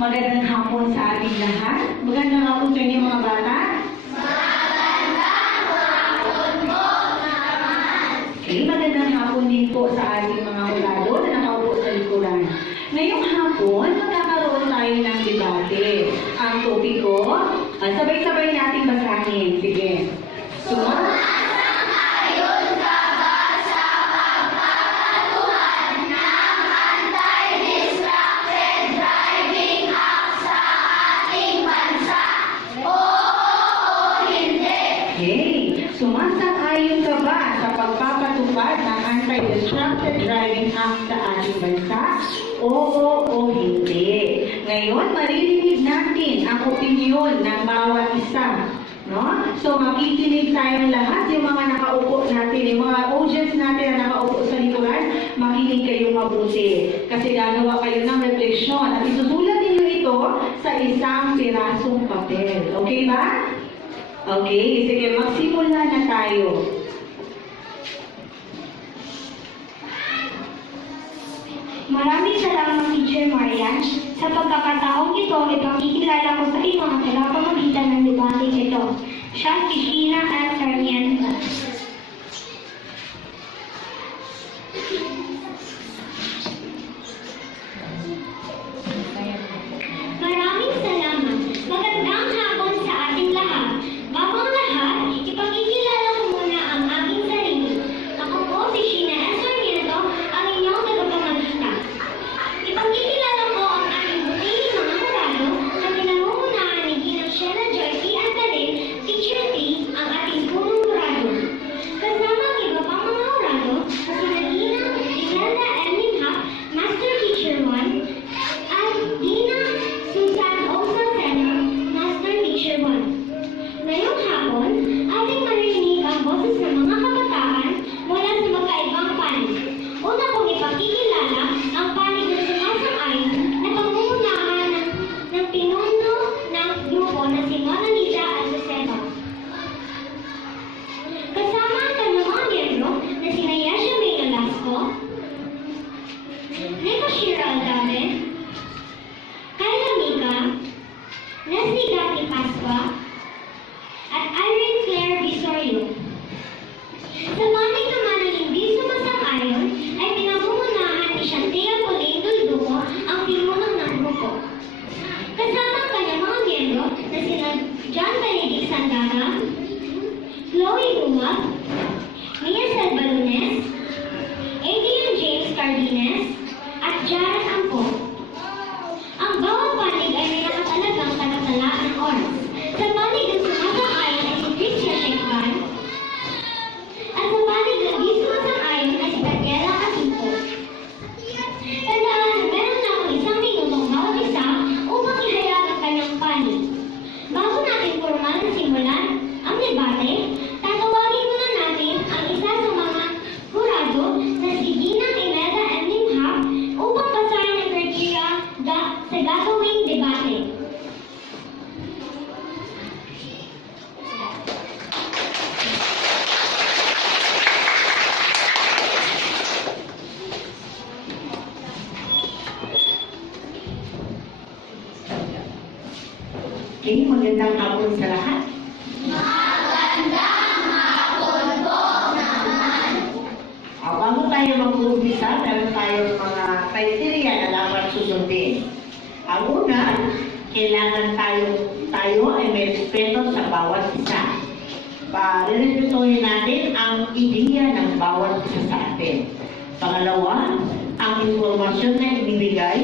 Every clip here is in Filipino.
Magandang hapon sa ating lahat. Magandang hapon sa inyo mga bata. Magandang hapon po, naman. Okay, magandang hapon din po sa ating mga hurado na nakaupo sa likuran. Ngayong hapon, magkakaroon tayo ng debate. Ang topiko, sabay-sabay natin basahin. Sige. Sumasang-ayon ka ba sa pagkakatuhan ng anti-distracted driving act sa ating bansa? Oo o hindi? Okay. Sumasang-ayon ka ba sa pagpapatupad ng Anti-Distracted Driving Act sa ating bansa? Oo o hindi? Ngayon, maririnig natin ang opinyon ng bawat isa. No? So, makikinig tayong lahat, yung mga nakaupo natin, yung mga audience natin na nakaupo sa likuran, makinig kayong mabuti. Kasi gagawa kayo ng refleksyon at isusulat ninyo ito sa isang pirasong papel. Okay ba? Okay, sige, magsimula na tayo. Maraming salamat, Teacher Marian. Sa pagkakataong ito, ipakikilala ko sa inyo ang tagapamagitan ng debate ito. Siya si Sheena at Sarmiento. Maraming salamat. Magandang hapon sa ating lahat. Bago ang lahat, ipakikilala ko muna ang aking sarili. Ako po si Sheena S. Sarmiento, ang inyong tagapamagitan. Ipakikilala ko ang aking butiing mga hurado na pinangungunahan ni Ginang Sheila Joy P. Antalin, Teacher T, ang ating punong hurado. Kasama ang iba pang mga hurado na sina Ginang Imelda L. Limhap, Master Teacher 1, at Ginang Susan Osa Senior, Master Teacher 1. Ngayong hapon, ating maririnig ang boses ng mga kabataan mula sa magkaibang panig. Una kong ipakikilala ang panig na sumasang-ayon na pangunguna ng pinuno ng grupo na si Mona Lisa at Josefa. Kasama ang kanyang mga miyembro na sina Yasha May Velasco, Nico Shira Aldame, Kyla Mika, Leslie Gatti Pasqua, at Irene Claire Visorio. Sa panig naman ng hindi sumasang-ayon ay pinangungunahan ni Shantia Pauline Dulduco ang pinuno ng grupo. Kasama ang kanyang mga miyembro na sina John Benedict Sandara, Chloe Lumag, Mia Salbalunes, Adrian James Cardines, at Jared Ampo. Ang bawat panig ay may nakatalagang talatala ng oras. Sa panig ng sumasang-ayon ay si Tricia Shekban, at sa panig ng di sumasang-ayon ay si Daniela Asipo. Tandaan na meron na akong 1 minutong bawat isa upang ihayag ang kanyang panig. Bago natin formal na simulan ang debate, tatawagin muna natin ang isa sa mga hurado na si Ginang Imelda M. Limhap upang basahin ang kriteria sa gagawing debate. Okay, magandang hapon sa lahat. Magandang hapon po, naman. Bago tayo mag-umpisa, meron tayong mga criteria na dapat susundin. Ang una, kailangan tayo ay may respeto sa bawat isa. Respetuhin natin ang ideya ng bawat isa sa atin. Pangalawa, ang informasyon na ibibigay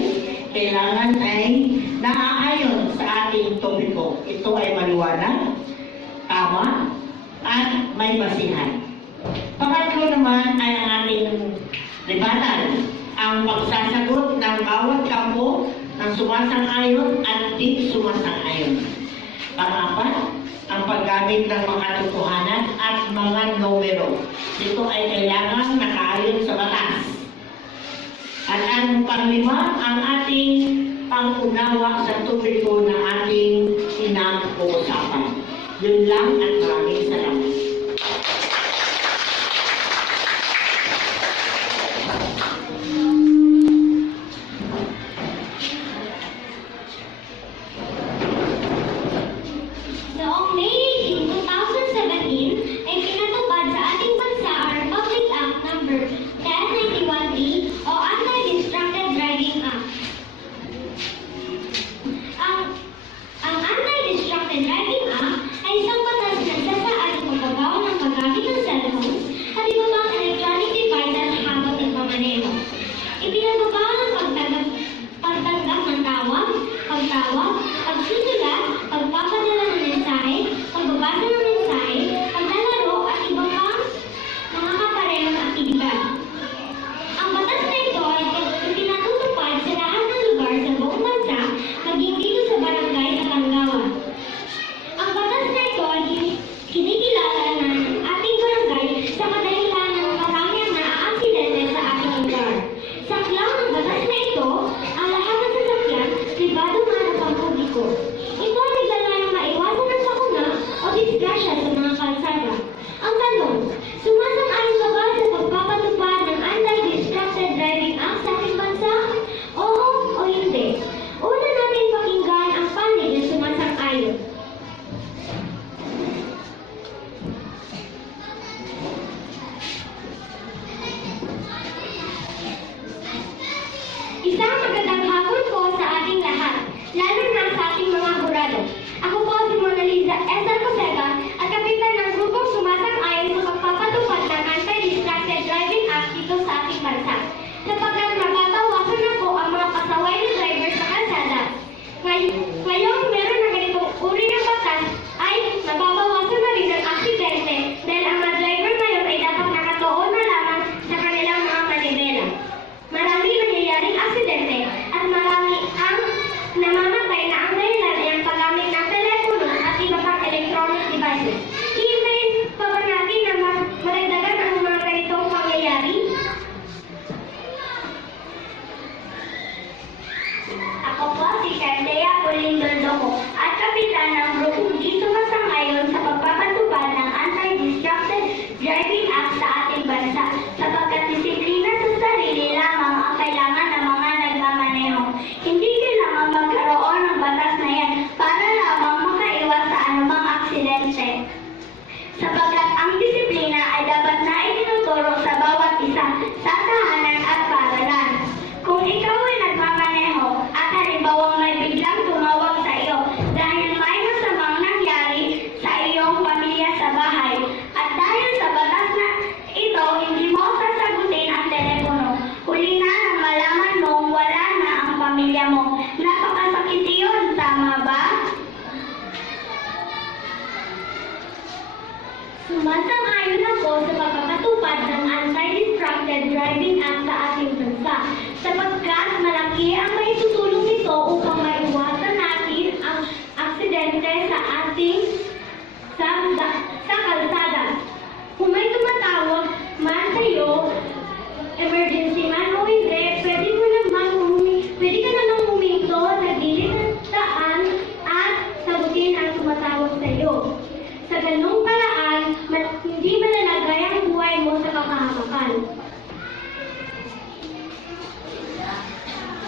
kailangan ay naaayon sa ating topiko. Ito ay maliwanag, tama, at may basihan. Pangatlo naman ay ang ating libatan, ang pagsasagot ng bawat kampo ng sumasang-ayon at di sumasang-ayon. Pang-apat, ang paggamit ng mga totohanan at mga numero. Ito ay kailangan nakaayon sa batas. At ang panglima, ang ating pangunawa sa topiko na ating pinag-uusapan. Yun lang at maraming salamat. Lindol Loco at kapitan ng grupong di sumasang-ayon sa pagpapatupad ng Anti-Distracted Driving Act sa ating bansa sapagkat disiplina sa sarili lamang ang kailangan ng mga nagmamaneho. Hindi kailangan magkaroon ng batas na yan para lamang makaiwas sa anumang aksidente. Sapagkat ang disiplina ay dapat na itinuturo sa bawat isa sa tahanan at paaralan. Kung ikaw ay nagmamaneho at halimbawa may biglang tumawag sa iyo dahil may masamang nangyari sa iyong pamilya sa bahay at dahil sa batas na ito hindi mo sasagutin ang telepono, huli na nang malaman mong wala na ang pamilya mo. Napakasakit iyon, tama ba? Sumasang-ayon ako sa pagpapatupad ng Anti-Distracted Driving Act sa ating bansa sapagkat malaki ang maitutulong nito upang maiwasan natin ang aksidente sa ating sa kalsada. Kung may tumatawag man sa iyo, emergency man o hindi, pwede ka namang huminto sa gilid ng daan at sagutin ang tumatawag sa iyo. Sa ganung paraan, hindi malalagay ang buhay mo sa kapahamakan.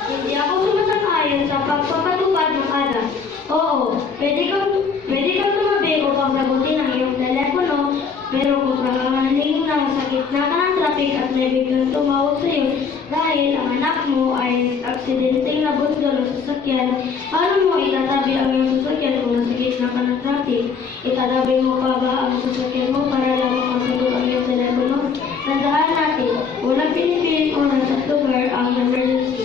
Hindi ako sumasang-ayon sa pagpapatupad ng ADA. Oo, pwede kang tumabi upang sagutin ang iyong telepono, pero kung kakahaling na sa gitna ka ng traffic at may biglang tumawag sa iyo dahil ang anak mo ay aksidenteng nabusga ng sasakyan, paano mo itatabi ang iyong sasakyan kung nasa gitna ka ng traffic? Itatabi mo pa ba ang sasakyan mo para lamang masagot ang iyong telepono? Tandaan natin, walang pinipiling oras at lugar ang emergency.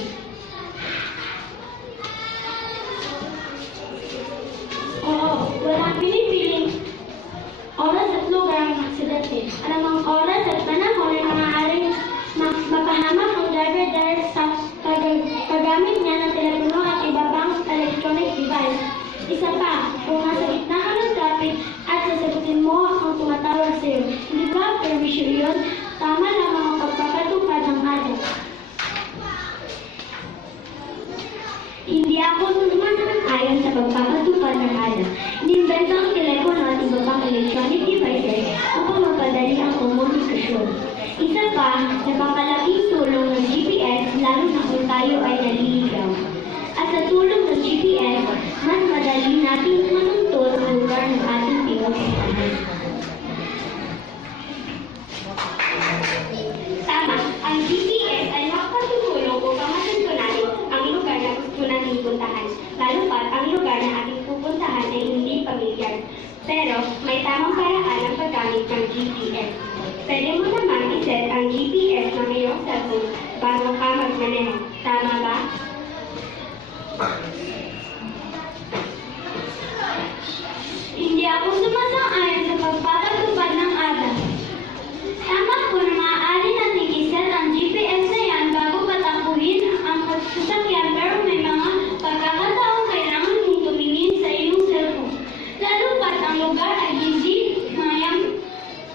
Oo, walang pinipiling oras at lugar ang aksidente. Anumang oras at panahon ay maaaring mapahamak ang driver dahil sa paggamit niya ng telepono at iba pang electronic device. Isa pa, kung nasa gitna ka ng traffic at sasagutin mo ang tumatawag sa iyo, hindi ba permission yun? Tama lamang ang pagpapatupad ng ADA. Hindi ako sumasang-ayon sa pagpapatupad ng ADA. Inimbento ang telepono at iba pang electronic devices upang mapadali ang komunikasyon. Isa pa, napakalaking tulong ng GPS lalo na kung tayo ay naliligaw. At sa tulong ng GPS, mas madali nating matuntun ang lugar ng ating pinupuntahan. Tama, ang GPS ay makakatutulong upang matuntunan ang lugar na gusto nating puntahan, lalo pat ang lugar na ating pupuntahan ay hindi pamilyar. Pero may tamang paraan ang paggamit ng GPS. Pwede mo naman iset ang GPS ng iyong cellphone bago ka magmaneho. Tama ba? Hindi ako sumasang-ayon sa pagpapatupad ng ADA. Tama po na maaari nating iset ang GPS na yan bago patakbuhin ang sasakyan pero may mga pagkakataong kailangan mong tumingin sa iyong cellphone. Lalo pat ang lugar ay hindi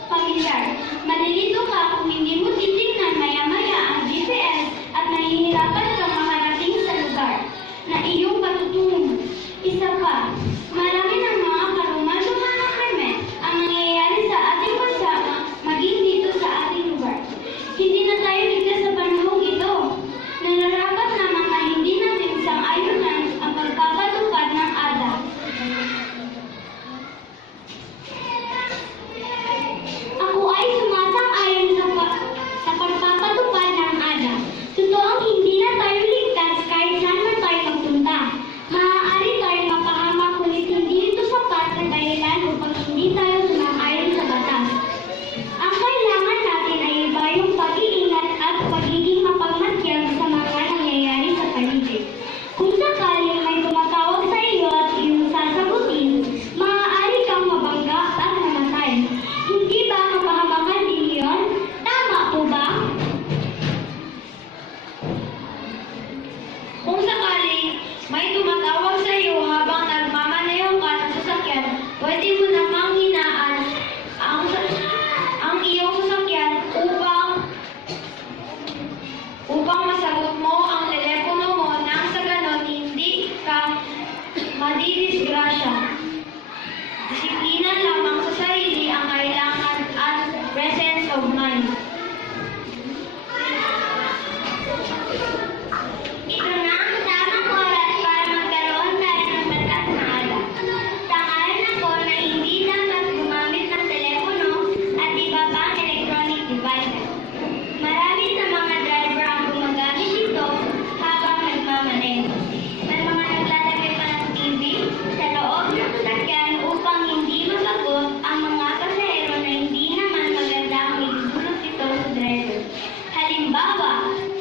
pamilyar. Malilito ka kung hindi mo titignan maya-maya ang GPS at nahihirapan kang makarating sa lugar na iyong patutungo. Isa pa, marami ng mga karumal-dumal na krimen ang nangyayari sa ating bansa maging dito sa ating lugar. Hindi na tayo ligtas sa panahong ito. Nararapat naman na hindi natin sang-ayunan ang pagpapatupad ng ADA. Ako ay sumasang-ayon sa pagpapatupad ng ADA. Totoong hindi na tayo ligtas kahit saan na tayo magpunta. Maaari tayong mapahamak kulit hindi ito sapat na dahilan upang hindi tayo sumang-ayon sa batas. Ang kailangan natin ay iba yung pag-iingat at pagiging mapagmatyag sa mga nangyayari sa paligid. Kung sakaling may tumatawag sa iyo at iyong sasagutin, maaari kang mabangga at mamatay. Hindi ba mapahamakan din yun? Tama po ba? Kung sakaling may tumatawag sa iyo habang nagmamaneho ka ng sasakyan, pwede mo namang hinaan ang iyong sasakyan upang masagot mo ang telepono mo nang sa ganon hindi ka nadidisgrasya. Disiplina lamang sa sarili ang kailangan at presence of mind. Ito na ang tamang oras para magkaroon tayo ng batas na ala. Tangalan ako na hindi dapat gumamit ng telepono at iba pang electronic devices. Marami sa mga driver ang gumagamit ito habang nagmamaneho. May mga naglalagay pa ng TV sa loob ng sasakyan upang hindi mabagot ang mga pasahero na hindi naman maganda ang idudulot ito sa driver. Halimbawa,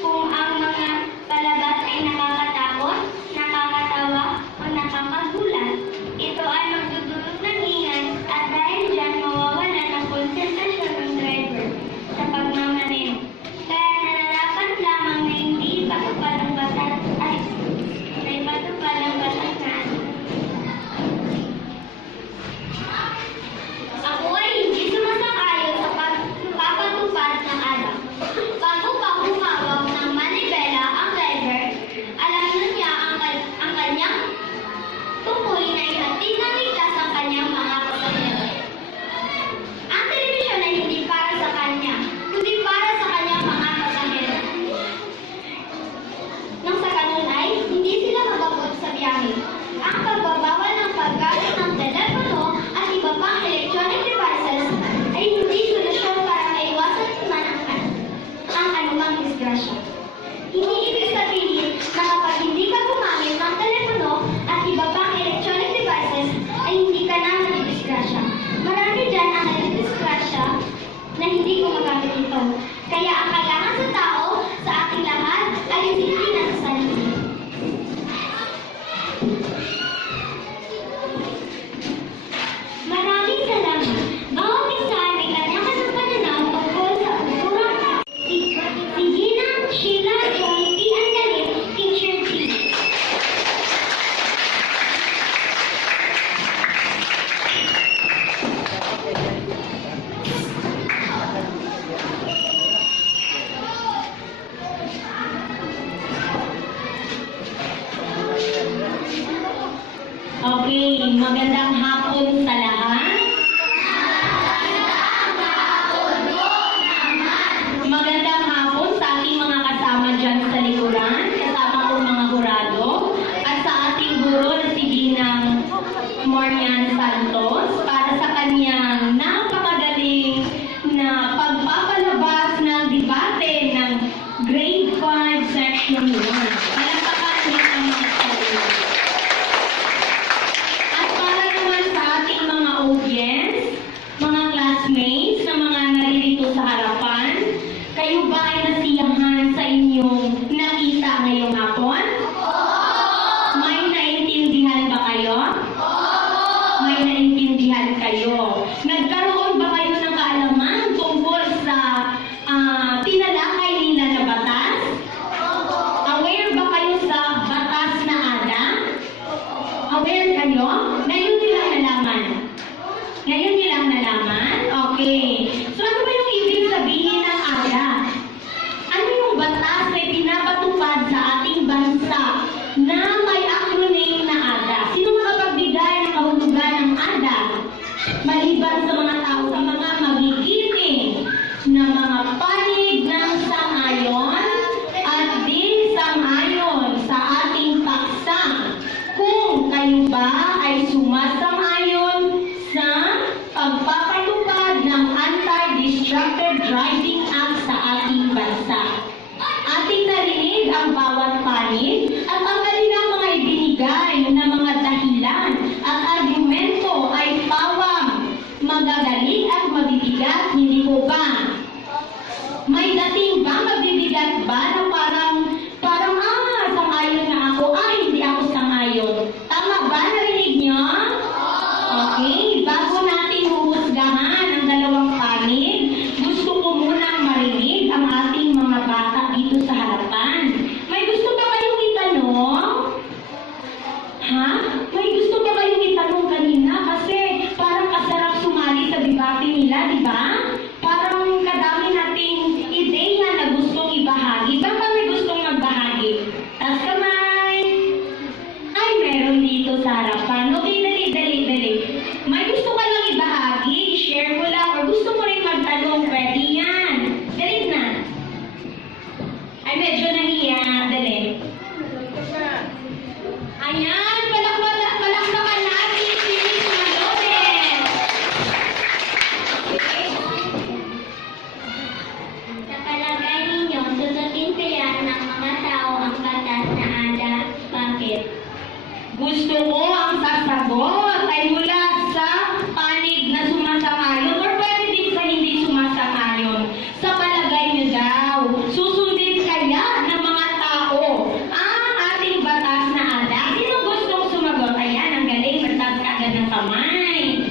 kung ang mga palabas ay nakakatakot, nakakatawa, o nakakagulat, ito ay magdudulot ng ingay at dahil dyan mawawalan ng konsentrasyon ng driver sa pagmamaneho. Kaya nararapat lamang na hindi patupad ang batas ay may patupad ang batas na ako ay hindi sumasang-ayon sa pagpapatupad ng ala. Bago pa humawak ng manibela ang driver, alam na niya ang kanyang tungkol na ihatid na ligtas ang kanyang mga pasahero. Ang telebisyon ay hindi para sa kanya, kundi para sa kanyang mga pasahero. Nang sa ganun ay hindi sila mabagot sa biyahe. Ang pagbabawal ng paggamit ng telepono at iba pang electronic devices ay hindi solusyon para maiwasan naman ang anumang disgrasya. Hindi ibig sabihin na kapag hindi ka gumamit ng telepono at iba pang electronic devices ay hindi ka na nadidisgrasya. Marami dyan ang nadidisgrasya na hindi gumagamit ito. Kaya ang kailangan sa tao, sa ating lahat, ay disiplina sa sarili. Maraming salamat. Bawat isa ay may kanya-kanyang pananaw tungkol sa kulturang si Gina, Sheila, John, P. Andalit, Teacher T. Okay, magandang hapon sa lahat. Magandang hapon sa ating mga kasama dyan sa likuran, kasama kong mga hurado, at sa ating guro na si Ginang Mornian Santos para sa kanyang napakagaling na pagpapalabas ng debate ng Grade 5 Section 1. Palakpakan niyo ang mga sarili. At para naman sa ating mga audience, mga classmates na mga naririto sa harapan, kayo ba ay nasiyahan sa inyong nakita ngayong hapon? May naintindihan ba kayo? May naintindihan kayo. Nagkaroon ba kayo ng kaalaman tungkol sa tinalakay nila na batas? Aware ba kayo sa batas na ada? Aware kayo? Ngayon nilang nalaman. Ngayon nilang nalaman? Okay. So ano ba yung ibig sabihin ng ada? Ano yung batas na pinapatupad sa ating bansa na may acronym na ada? Sino makapagbigay ng kahulugan ng ada? Maliban sa mga tao, sa mga magigiting na mga panig ng sangayon at di sangayon sa ating paksa. Kung kayo ba ay sumasang-ayon sa pagpapatupad ng Anti-Distracted Driving Act sa ating bansa. Ating narinig ang bawat panig at ang kanilang mga ibinigay na mga dahilan at argumento ay pawang, magagaling at mabibigat, hindi ko ba? May dating ba mabibigat ba na parang sang-ayon na ako, hindi ako sang-ayon. Tama ba? Narinig niyo? Okay, bago natin huhusgahan ang dalawang panig, gusto ko munang marinig ang ating mga bata dito sa harapan. May gusto ba kayong itanong? Ha? May gusto ba kayong itanong kanina? Kasi parang kasarap sumali sa debate nila, di ba? Parang kadami nating ideya na gustong ibahagi. Baka may gustong magbahagi? Taas kamay! Ay, meron dito sa harapan. Okay, dali. May gusto ka lang ibahagi, i-share mo lang, or gusto mo rin magtanong, pwede yan. Dali na. Ay, medyo nahiya. Dali. Ayan, palakpakan natin si Miss Malores. Sa palagay ninyo, susundin kaya ng mga tao ang batas na ada? Bakit? Gusto ko ang sasagot ay mula sa panig na sumasang-ayon or pwede din sa hindi sumasang-ayon. Sa palagay niyo daw, susundin kaya ng mga tao ang ating batas na ada? Sino gustong sumagot? Ayan, ang galing, magtaas ka agad ng kamay.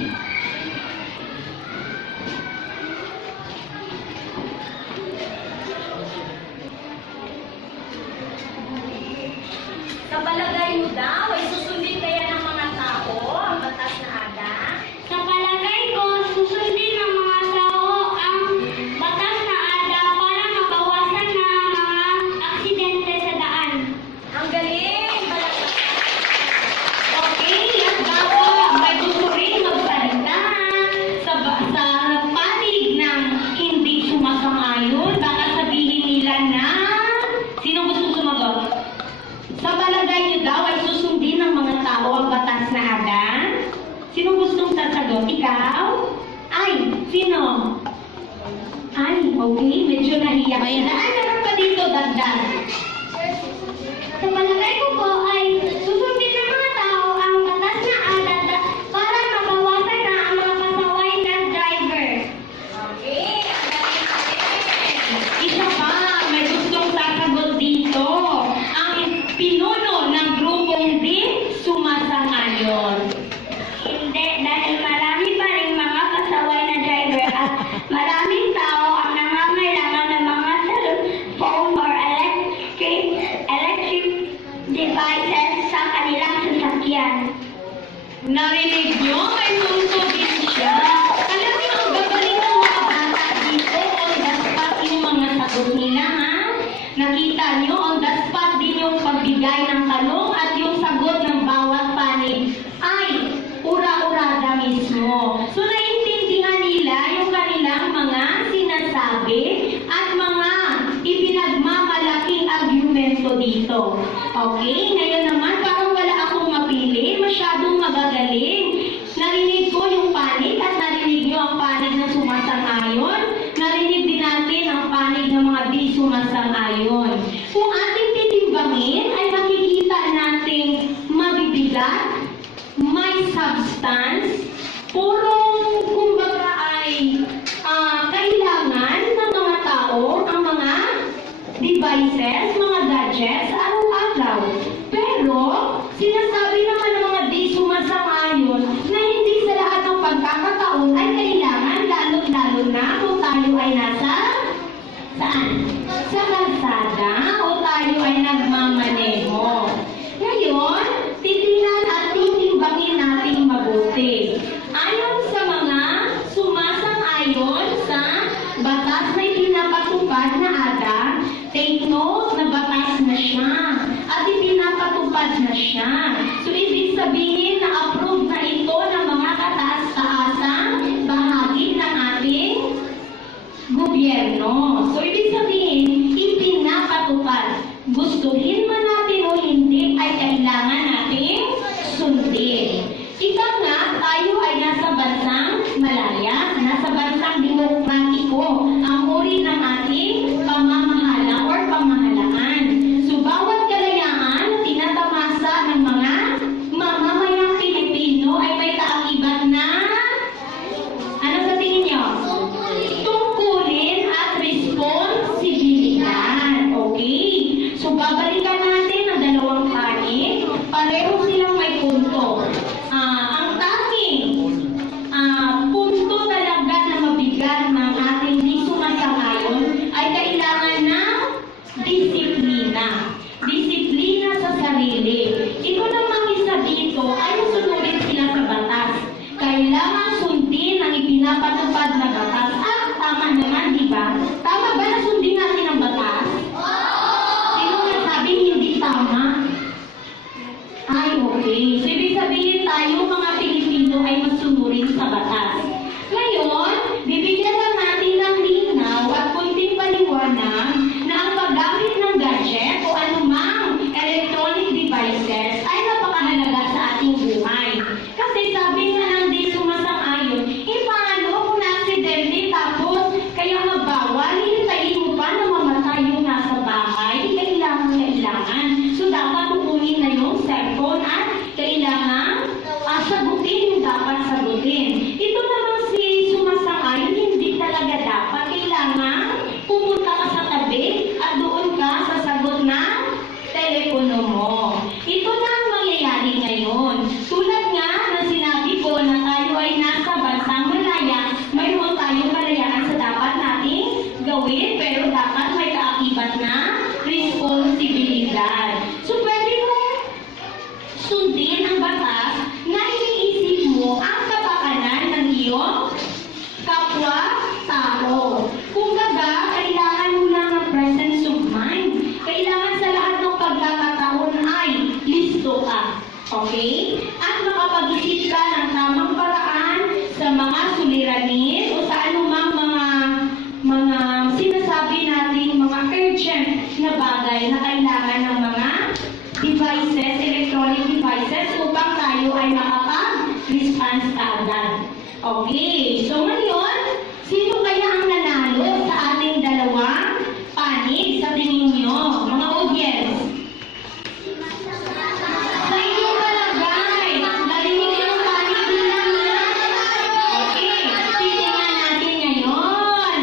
Sa palagay mo daw, ay susundin kaya ng mga tao ang batas na ada? Sa palagay ko, susundin ng mga tao ang batas na ada para mabawasan na mga aksidente sa daan. Ang galing! Okay, at baka may gusto rin magsalita sa panig ng hindi sumasang-ayon. Baka sabihin nila na... Sino gusto sumagot? Sa palagay niyo daw ay susundin ng mga tao ang batas na ada? Sino gustong sasagot? Ikaw? Ay, sino? Ay, okay, medyo nahiya. Ay, meron pa dito, dagdag. Sa palagay ko po ay susundin ng mga tao ang batas na ada para mabawasan na ang mga pasaway na driver. Okay, isa pa, may gustong sasagot dito. Pinuno ng grupong di sumasang-ayon. Hindi, dahil marami pa rin mga pasaway na driver at maraming tao ang nangangailangan ng mga cellphone or electric devices sa kanilang sasakyan. Narinig nyo? May punto din siya. Alam niyo, ang gagaling ng mga bata dito, on the spot yung mga sagot nila, ha? Nakita nyo, on the spot din yung pagbigay ng tanong at yung sagot ng bawat panig ay ura-urada mismo. So, naiintindihan nila yung kanilang mga sinasabi at mga ipinagmamalaking argumento dito. Okay? Ngayon naman, parang wala akong mapili, masyadong magagaling. Narinig ko yung panig at narinig nyo ang panig na sumasang-ayon. Narinig din natin ang panig ng mga di sumasang-ayon. Kung ating titimbangin, ay makikita natin mabibigat, may substance, purong kumbaga ay kailangan ng mga tao, ang mga devices, mga gadgets, araw-araw. Pero, sinasabi naman ng mga di sumasang-ayon na hindi sa lahat ng pagkakataon ay kailangan, lalo-lalo na kung tayo ay nasa saan? Sa kalsada o tayo ay nagmamaneho. Ngayon, titingnan at titimbangin natin mabuti. Ayon sa mga sumasang-ayon sa batas na ipinapatupad na ada, take note na batas na siya at ipinapatupad na siya. So, ibig sabihin na approve na ito ng mga kataas-taasang bahagi ng ating gobyerno. So, ibig sabihin, ipinapatupad. Gustuhin man natin o hindi, ay kailangan nating sundin. Ika nga, tayo ay nasa bansang malaya, nasa bansang demokratiko, ang uri ng ating pamamahala or pamahalaan. So, bawat kalayaan na tinatamasa ng mga mamamayang Pilipino ay may kaakibat na ano sa tingin nyo? Tungkulin at responsibilidad. Okay? So, babalikan natin ang dalawang panig. Pareho silang may punto. Ang tanging punto talaga na mabigat ng ating di ngayon. Tulad nga na sinabi ko na tayo ay nasa bansang malaya, mayroon tayong kalayaan sa dapat nating gawin, pero dapat may kaakibat na responsibilidad. So, pwede mo sundin ang batas na iniisip mo ang kapakanan ng iyong kapwa-tao. Kumbaga, kailangan mo lang ng presence of mind. Kailangan sa lahat ng pagkakataon ay listo ka. Okay? At makapag-isip ka ng tamang paraan sa mga suliranin o sa anumang mga sinasabi nating mga urgent na bagay na kailangan ng mga devices, electronic devices upang tayo ay makapag-response kaagad. Okay, so ngayon, sino kaya ang nanalo sa ating dalawang panig sa tingin nyo, mga audience? Sa inyong palagay, narinig yung panig nila? Okay, titingnan natin ngayon.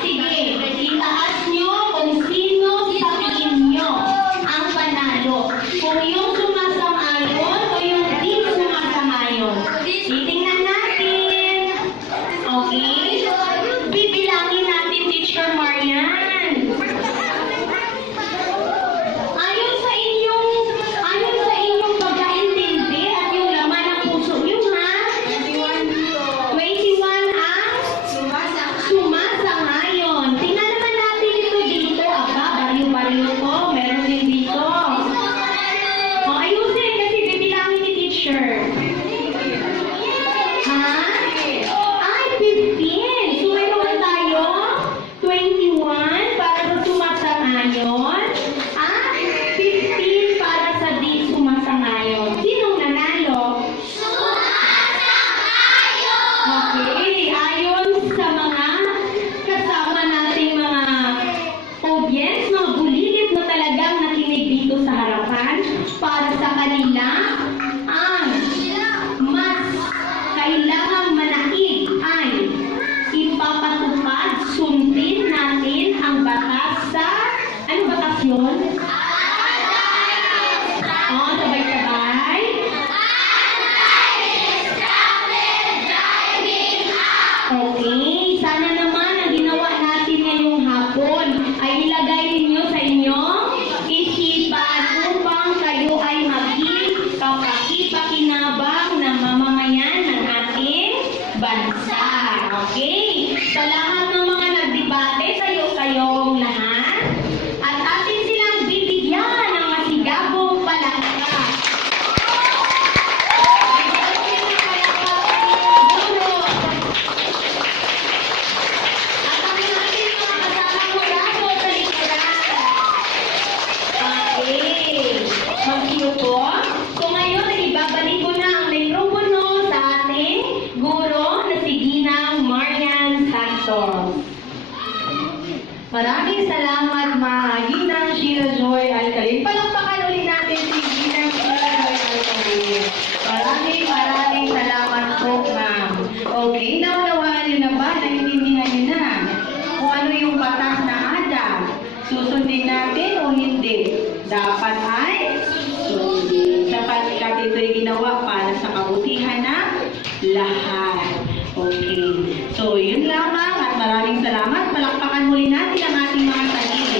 Sige, itaas nyo kung sino sa tingin nyo ang panalo. Kung yung sumasang-ayon o yung di sumasang-ayon. Titingnan natin. Okay? Bibilangin natin, Teacher Marian. Ayon sa inyong pagkaintindi at yung laman ng puso nyo, ha? 21 ang sumasangayon. Tingnan naman natin ito dito. Aba, bariyo-bariyo ko. Meron din dito. O, ayusin kasi bibilangin ni Teacher. Ha? Ay, 15. So, mayroon tayo 21 para sa sumasangayon at 15 para sa di sumasangayon. Sinong nanalo? Okay. Ayon sa mga kasama nating mga audience, mga bulilit na talagang nakinig dito sa harapan, para sa kanila, ang mas kailangang manaig ay ipapatupad, sundin natin ang batas sa, ano batas yun? Sabay-sabay. Okay, sana naman ang ginawa natin ngayong hapon ay ilagay ninyo sa inyong isipan upang kayo ay maging kapaki-pakinabang na mamamayan ng ating bansa. Okay? Sa lahat ng mga nagdebate, kayong lahat, at atin silang bibigyan ng masigabong palakpak. Mag-iupo. So ngayon, ibabalik ko na ang mikropono sa ating guro na si Ginang Marian Santos. Maraming salamat, Ma Ginang Sheila Joy Alcalin. Palakpakan ulit natin si Ginang Sheila Joy Alcalin. Maraming salamat po, ma'am. Okay, naunawaan niyo na ba? Naintindihan niyo na kung ano yung batas na ada? Susundin natin o hindi? Dapat ay sundin. Sapagkat ito'y ginawa para sa kabutihan ng lahat. Okay. So, yun lamang at maraming salamat. Palakpakan muli natin ang ating mga talim.